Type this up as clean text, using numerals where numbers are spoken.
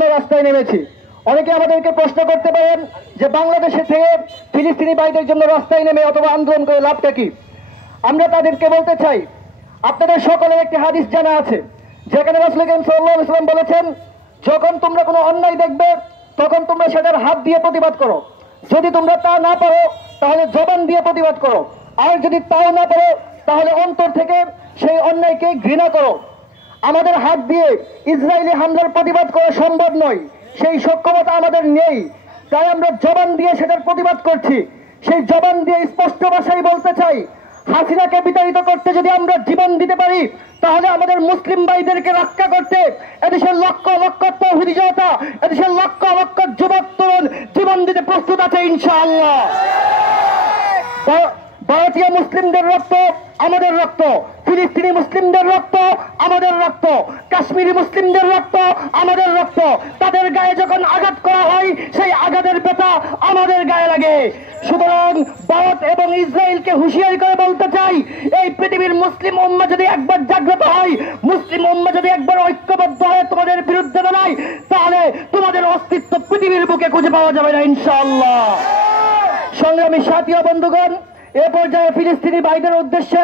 রাস্তায় নেমেছি। অনেকে আমাদেরকে প্রশ্ন করতে পারেন যে বাংলাদেশে থেকে ফিলিস্তিনি ভাইদের জন্য রাস্তায় নেমে অথবা আন্দোলন করে লাভটা কি। আমরা তাদেরকে বলতে চাই, আপনাদের সকলের একটি হাদিস জানা আছে যেখানে রাসূল করিম সাল্লাল্লাহু আলাইহি ওয়াসাল্লাম বলেছেন, যখন তোমরা কোনো অন্যায় দেখবে তখন তোমরা সেটার হাত দিয়ে প্রতিবাদ করো। যদি তোমরা তা না পারো তাহলে জবান দিয়ে প্রতিবাদ করো, আর যদি তাও না পারো তাহলে অন্তর থেকে সেই অন্যায়কে ঘৃণা করো। আমাদের হাত দিয়ে ইসরায়েলি হামলার প্রতিবাদ করা সম্ভব নয়, সেই সক্ষমতা আমাদের নেই, তাই আমরা জবান দিয়ে সেটার প্রতিবাদ করছি। সেই জবান দিয়ে স্পষ্ট ভাষায় বলতে চাই, হাসিনাকে বিতাড়িত করতে যদি আমরা জীবন দিতে পারি তাহলে আমাদের মুসলিম ভাইদেরকে রক্ষা করতে এদেশের লক্ষ লক্ষ তৌহিদি জনতা, এদেশের লক্ষ লক্ষ যুবক তরুণ জীবন দিতে প্রস্তুত আছে ইনশাআল্লাহ। ভারতীয় মুসলিমদের রক্ত আমাদের রক্ত, ফিলিস্তিনি মুসলিমদের রক্ত আমাদের রক্ত, কাশ্মীরি মুসলিমদের রক্ত আমাদের রক্ত। তাদের গায়ে যখন আঘাত করা হয় সেই আঘাতের ব্যথা আমাদের গায়ে লাগে। সুতরাং ভারত এবং ইসরায়েলকে হুঁশিয়ারি করে বলতে চাই, এই পৃথিবীর মুসলিম উম্মাহ যদি একবার জাগ্রত হয়, মুসলিম উম্মাহ যদি একবার ঐক্যবদ্ধ হয়ে তোমাদের বিরুদ্ধে দাঁড়ায়, তাহলে তোমাদের অস্তিত্ব পৃথিবীর বুকে খুঁজে পাওয়া যাবে না ইনশাআল্লাহ। সংগ্রামী সাথী ও বন্ধুগণ, এ পর্যায়ে ফিলিস্তিনি ভাইদের উদ্দেশ্যে